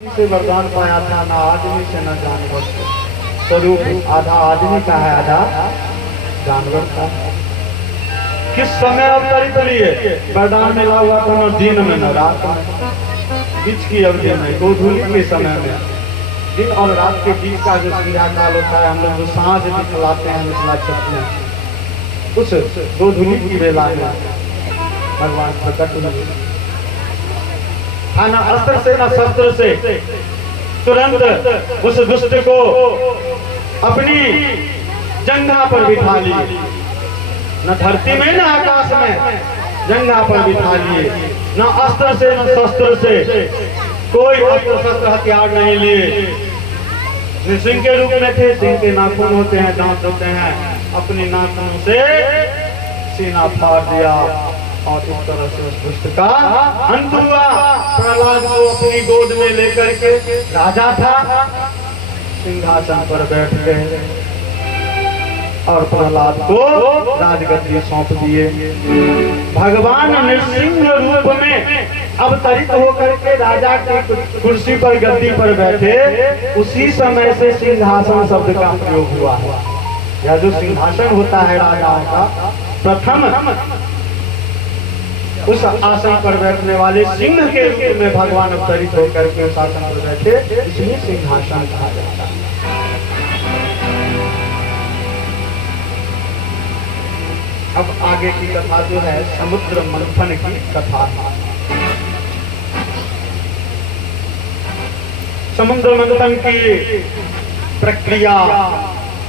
से वरदान पाया था, ना आदमी से न जानवर से। स्वरूप आधा आदमी का है, आधा जानवर का है। किस समय अवतरित लिए वरदान मिला हुआ था, न दिन में न रात में, बीच की अवधि में, गोधूली के समय में। दिन और रात के बीच का जो संध्या काल होता है, हम लोग जो सांझ दिखलाते हैं मिथिला क्षेत्र में, उस गोधूली की वेला में भगवान प्रकट हुए। न अस्त्र से न शस्त्र से तुरंत उस दुष्ट को अपनी जंघा पर बिठा लिए। न धरती में न आकाश में, जंघा पर बिठा लिए। न अस्त्र से न शस्त्र से, कोई अस्त्र शस्त्र हथियार नहीं लिए। सिंह के रूप में थे, सिंह के नाखून होते हैं, दांत होते हैं, अपनी नाखूनों से सीना फाड़ दिया और इस तरह से उस दुष्ट का अंत हुआ। प्रहलाद को अपनी गोद में लेकर के राजा था, सिंहासन पर बैठ गए और प्रहलाद को राजगद्दी सौंप दिए। भगवान नृसिंह रूप में अवतरित होकर के राजा की कुर्सी पर, गद्दी पर बैठे, उसी समय से सिंहासन शब्द का प्रयोग हुआ है। यह जो सिंहासन होता है राजाओं का, प्रथम उस आसन पर बैठने वाले सिंह के रूप में भगवान अवतरित होकर के उस आसन पर बैठे, इसलिए सिंहासन कहा जाता है। अब आगे की कथा जो है समुद्र मंथन की कथा है। समुद्र मंथन की प्रक्रिया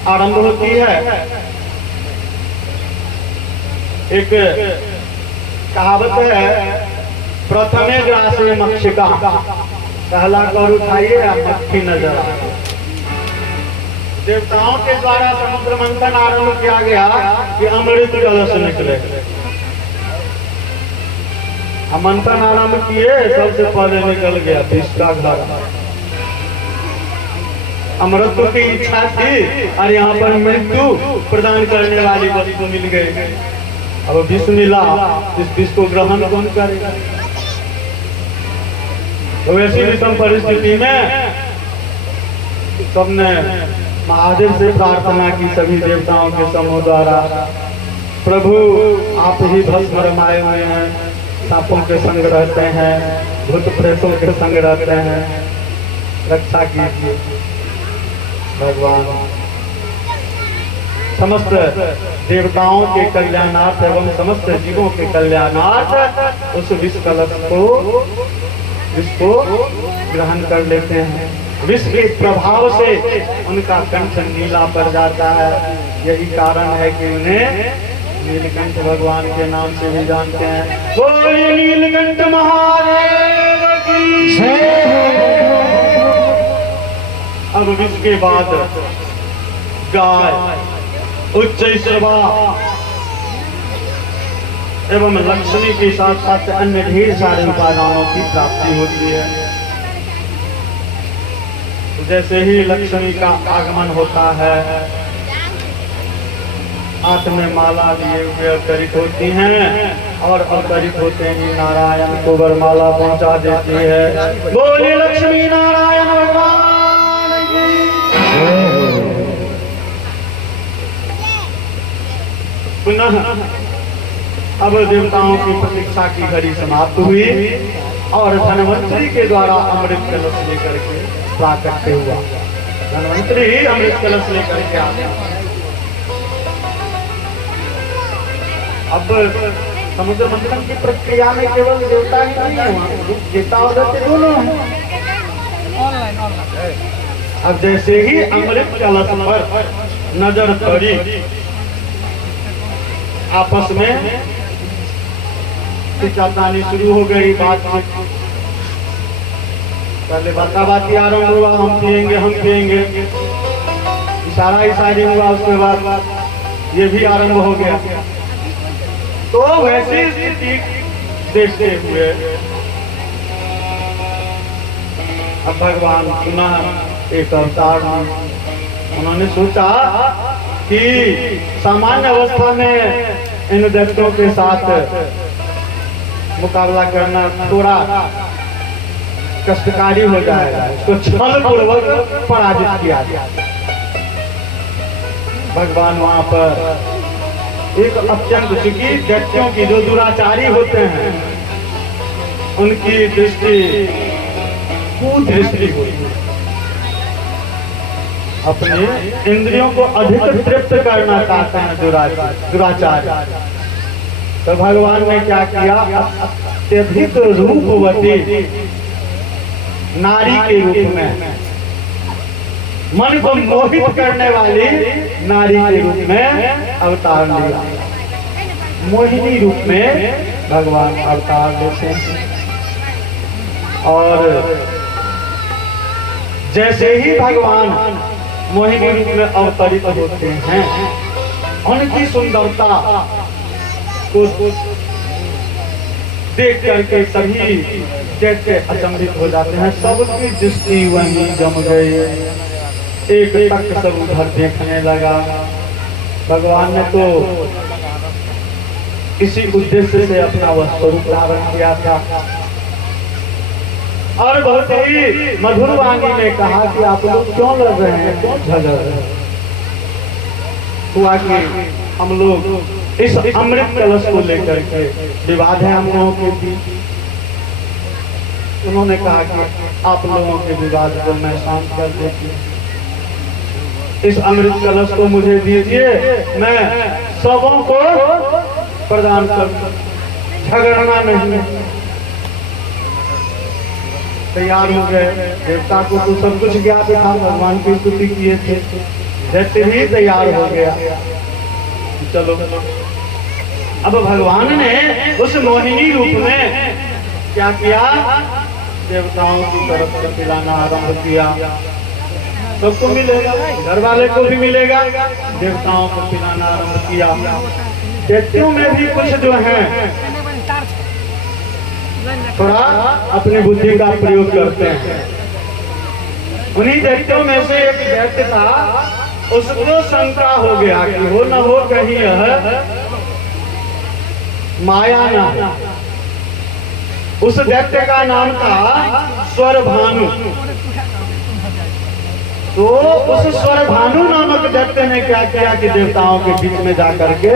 आरंभ होती है। एक कहावत है, प्रथमे ग्रासे मक्षिका, पहला कौर उठाइए या मक्खी नजर आए। देवताओं के द्वारा समुद्र मंथन आरंभ किया गया कि अमृत कलश निकले। मंथन आरंभ किए, सबसे पहले निकल गया विष का घर। अमृत की इच्छा थी और यहाँ पर मृत्यु प्रदान करने वाली वस्तु मिल गई। अब विष मिला, इस विष को ग्रहण कौन करेगा? तो ऐसी विषम परिस्थिति में सबने महादेव से प्रार्थना की, सभी देवताओं के समूह द्वारा, प्रभु आप ही भस्म रमाए हुए हैं, सांपों के संग रहते हैं, भूत प्रेतों के संग रहते हैं, रक्षा कीजिए। भगवान समस्त देवताओं के कल्याणार्थ एवं समस्त जीवों के कल्याणार्थ उस विष कलश को ग्रहण कर लेते हैं। विष के प्रभाव से उनका कंठ नीला पड़ जाता है। यही कारण है कि उन्हें नीलकंठ भगवान के नाम से भी जानते हैं। बोलिए नीलकंठ महादेव की जय। अब विष के बाद गाय, उच्च श्रवा एवं लक्ष्मी के साथ साथ अन्य ढेर सारे उपादानों की प्राप्ति होती है। जैसे ही लक्ष्मी का आगमन होता है, हाथ में माला लिए हुए अवतरित होती हैं और अवतरित होते ही नारायण को वरमाला पहुंचा देती है। बोलिए लक्ष्मी नारायण भगवान की। पुनः अब देवताओं की प्रतीक्षा की घड़ी समाप्त हुई और धनवंतरी के द्वारा अमृत कलश लेकर के प्राकट्य हुआ। धनवंतरी अमृत कलश लेकर के आया। अब समुद्र मंथन की प्रक्रिया में केवल देवता ही नहीं है, देवता और दैत्य दोनों हैं। अब जैसे ही अमृत कलश पर नजर पड़ी, आपस में खिंचातानी शुरू हो गई। बातचीत, पहले बाती आरंभ हुआ, हम पिएंगे, इशारा इशारी हुआ, उसके बाद ये भी आरंभ हो गया। तो वैसी स्थिति देखते हुए अब भगवान पुनः एक अवतार में उन्होंने सोचा कि सामान्य अवस्था में इन दैत्यों के साथ मुकाबला करना थोड़ा कष्टकारी हो जाएगा, उसको छल पूर्वक पराजित किया गया। भगवान वहां पर एक अत्यंत चूंकि व्यक्तियों की जो दुराचारी होते हैं उनकी दृष्टि कुदृष्टि होती है, अपने इंद्रियों को अधिक तृप्त करना चाहते हैं दुराचार। तो भगवान ने क्या किया, अत्यधिक रूपवती नारी के रूप में, मन को मोहित करने वाली नारी के रूप में अवतार लिया। मोहिनी रूप में भगवान अवतार लेते हैं और जैसे ही भगवान मोहिनी रूप में अवतरित होते हैं उनकी सुंदरता को देख करके सभी दैत्य अचंभित हो जाते हैं। सबकी दृष्टि वहीं जम गई, एक टक सब उधर देखने लगा। भगवान ने तो इसी उद्देश्य से अपना वह स्वरूप धारण किया था और बहुत ही मधुर वाणी में कहा कि आप लोग क्यों लड़ रहे हैं, क्यों झगड़ रहे हैं। हुआ कि हम लोग इस अमृत कलश को लेकर के विवाद है हम लोगों के बीच। उन्होंने कहा कि आप लोगों के विवाद को मैं शांत कर देती हूँ, इस अमृत कलश को मुझे दीजिए, मैं सबों को प्रदान कर, झगड़ना नहीं। तैयार हो गए, देवता को तो सब कुछ ज्ञात था, भगवान की स्तुति किए थे, दैत्य भी तैयार हो गया। चलो अब भगवान ने उस मोहिनी रूप में क्या किया, देवताओं की तरफ से पिलाना आरंभ किया। सबको मिलेगा, घर वाले को भी मिलेगा, देवताओं को पिलाना आरंभ किया। दैत्यों में भी कुछ जो हैं थोड़ा अपनी बुद्धि का प्रयोग करते हैं। उन्हीं दैत्यों में से एक दैत्य था, उसको शंका हो गया कि हो न हो कहीं यह माया ना। उस दैत्य का नाम था स्वरभानु। तो उस स्वरभानु नामक दैत्य ने क्या किया कि देवताओं के बीच में जाकर के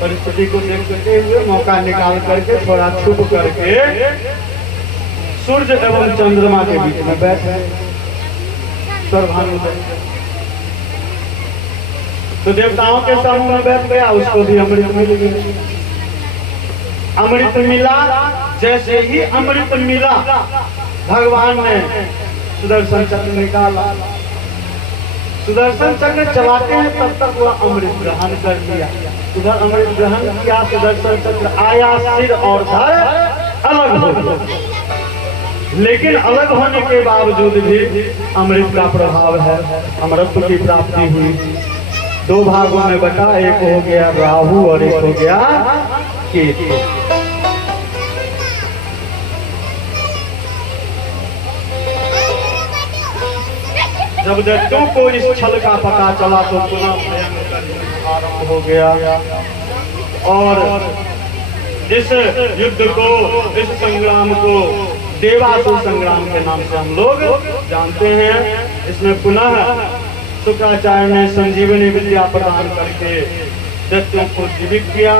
परिस्थिति को देखते हुए मौका निकाल करके थोड़ा छुप करके सूर्य एवं चंद्रमा के बीच में बैठे। स्वरभानु तो देवताओं के समूह में बैठ गया, उसको भी अमृत मिल गया। अमृत मिला, जैसे ही अमृत मिला भगवान ने सुदर्शन चक्र निकाला। सुदर्शन चक्र चलाते हैं तब तक वह अमृत ग्रहण कर लिया। उधर अमृत ग्रहण किया, सुदर्शन चक्र आया, सिर और धड़ अलग हो गया। लेकिन अलग होने के बावजूद भी अमृत का प्रभाव है, अमृत की प्राप्ति हुई। दो भागों में बटा, एक हो गया राहु और एक हो गया केतु। जब दैत्यों को इस छल का पता चला तो पुनः भयंकर आरंभ हो गया और इस युद्ध को, इस संग्राम को देवासुर संग्राम के नाम से हम लोग जानते हैं। इसमें पुनः शुक्राचार्य ने संजीवनी विद्या प्रदान करके दैत्यों को जीवित किया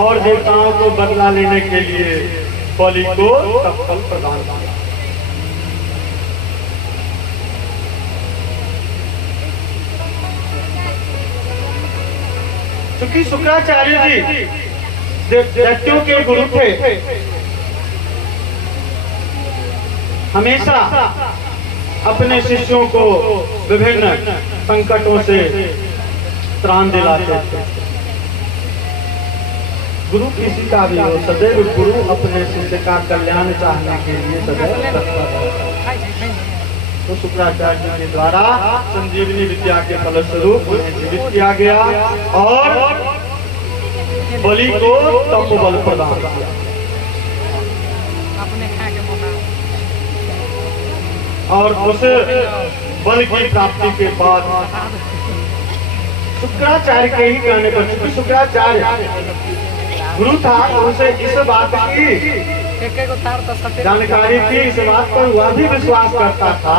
और देवताओं को बदला लेने के लिए बलि को तत्फल प्रदान किया। क्योंकि शुक्राचार्य जी दैत्यों के गुरु थे, हमेशा अपने शिष्यों को विभिन्न संकटों से त्राण दिलाते थे। गुरु किसी का भी हो, सदैव गुरु अपने शिष्य का कल्याण चाहने के लिए सदैव तत्पर है। तो शुक्राचार्य जी के द्वारा संजीवनी विद्या के फलस्वरूप उन्हें जीवित किया गया और बलि को तपोबल प्रदान किया। और उस बल की प्राप्ति के बाद शुक्राचार्य के ही कहने पर, चूंकि शुक्राचार्य गुरु था, उनसे इस बात की जानकारी थी, इस बात पर वह भी विश्वास करता था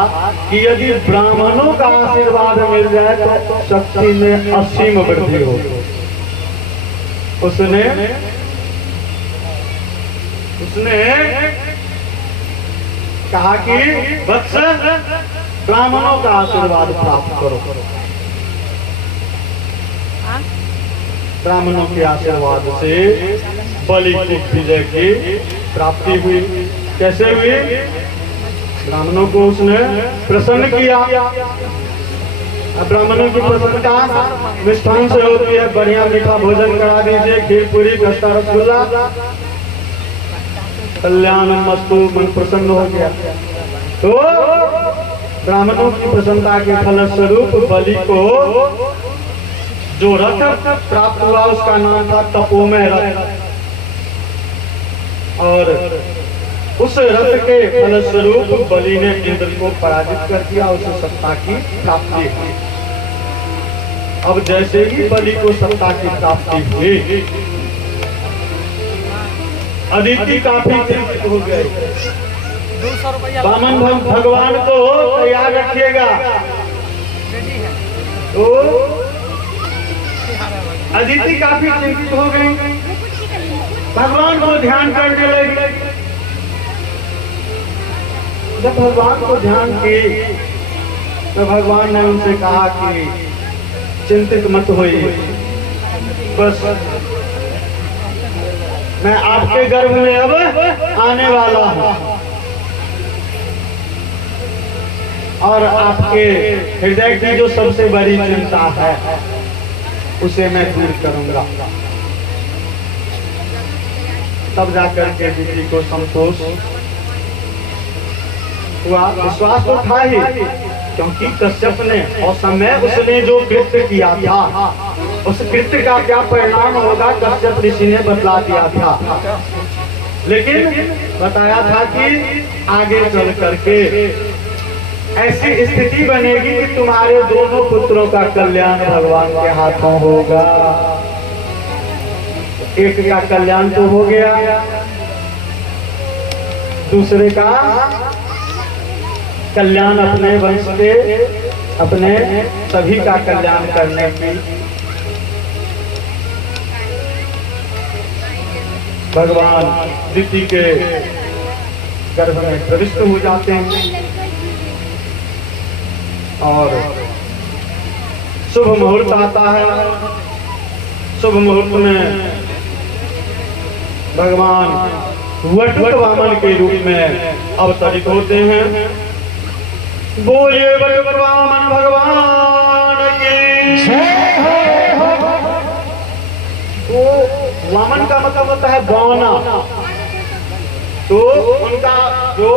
कि यदि ब्राह्मणों का आशीर्वाद मिल जाए तो शक्ति में असीम वृद्धि हो। उसने कहा कि वत्स, ब्राह्मणों का आशीर्वाद प्राप्त करो। ब्राह्मणों के आशीर्वाद से बलि को विजय की प्राप्ति हुई। कैसे हुई? ब्राह्मणों को उसने प्रसन्न किया। ब्राह्मणों की प्रसन्नता मिष्ठान से होती है। बढ़िया मीठा भोजन करा दीजिए, खीर पूरी खस्ता रसगुल्ला, कल्याण मस्तु, मन प्रसन्न हो गया। तो ब्राह्मणों की प्रसन्नता के फलस्वरूप बलि को जो रथ प्राप्त हुआ उसका नाम था तपोमय रथ, और उस रथ के फलस्वरूप बलि ने इंद्र को पराजित कर दिया, उसे सत्ता की प्राप्ति हुई। अब जैसे ही बलि को सत्ता की प्राप्ति हुई, अदिति काफी चिंतित हो गए। वामन भगवान को तैयार रखिएगा। तो अदिति काफी चिंतित हो गई, भगवान को ध्यान करने लगी। जब भगवान को ध्यान की तो भगवान ने उनसे कहा कि चिंतित मत होइए, बस मैं आपके गर्भ में अब आने वाला हूं और आपके हृदय की जो सबसे बड़ी चिंता है उसे मैं दूर करूंगा। तब जाकर के दीदी को संतोष हुआ। विश्वास तो था ही, क्योंकि कश्यप ने और समय उसने जो कृत्य किया था, उस कृत्य का क्या परिणाम होगा कश्यप ऋषि ने बतला दिया था। लेकिन बताया था कि आगे चल करके ऐसी स्थिति बनेगी कि तुम्हारे दोनों पुत्रों का कल्याण भगवान के हाथों होगा। एक का कल्याण तो हो गया, दूसरे का कल्याण अपने वंश के, अपने सभी का कल्याण करने की भगवान दिति के गर्भ में प्रविष्ट हो जाते हैं और शुभ मुहूर्त आता है। शुभ मुहूर्त में भगवान वटवट वामन के रूप में अवतरित होते हैं। बोलिए वटवट वामन भगवान की जय हो। तो वामन का मतलब होता है गौना। तो उनका जो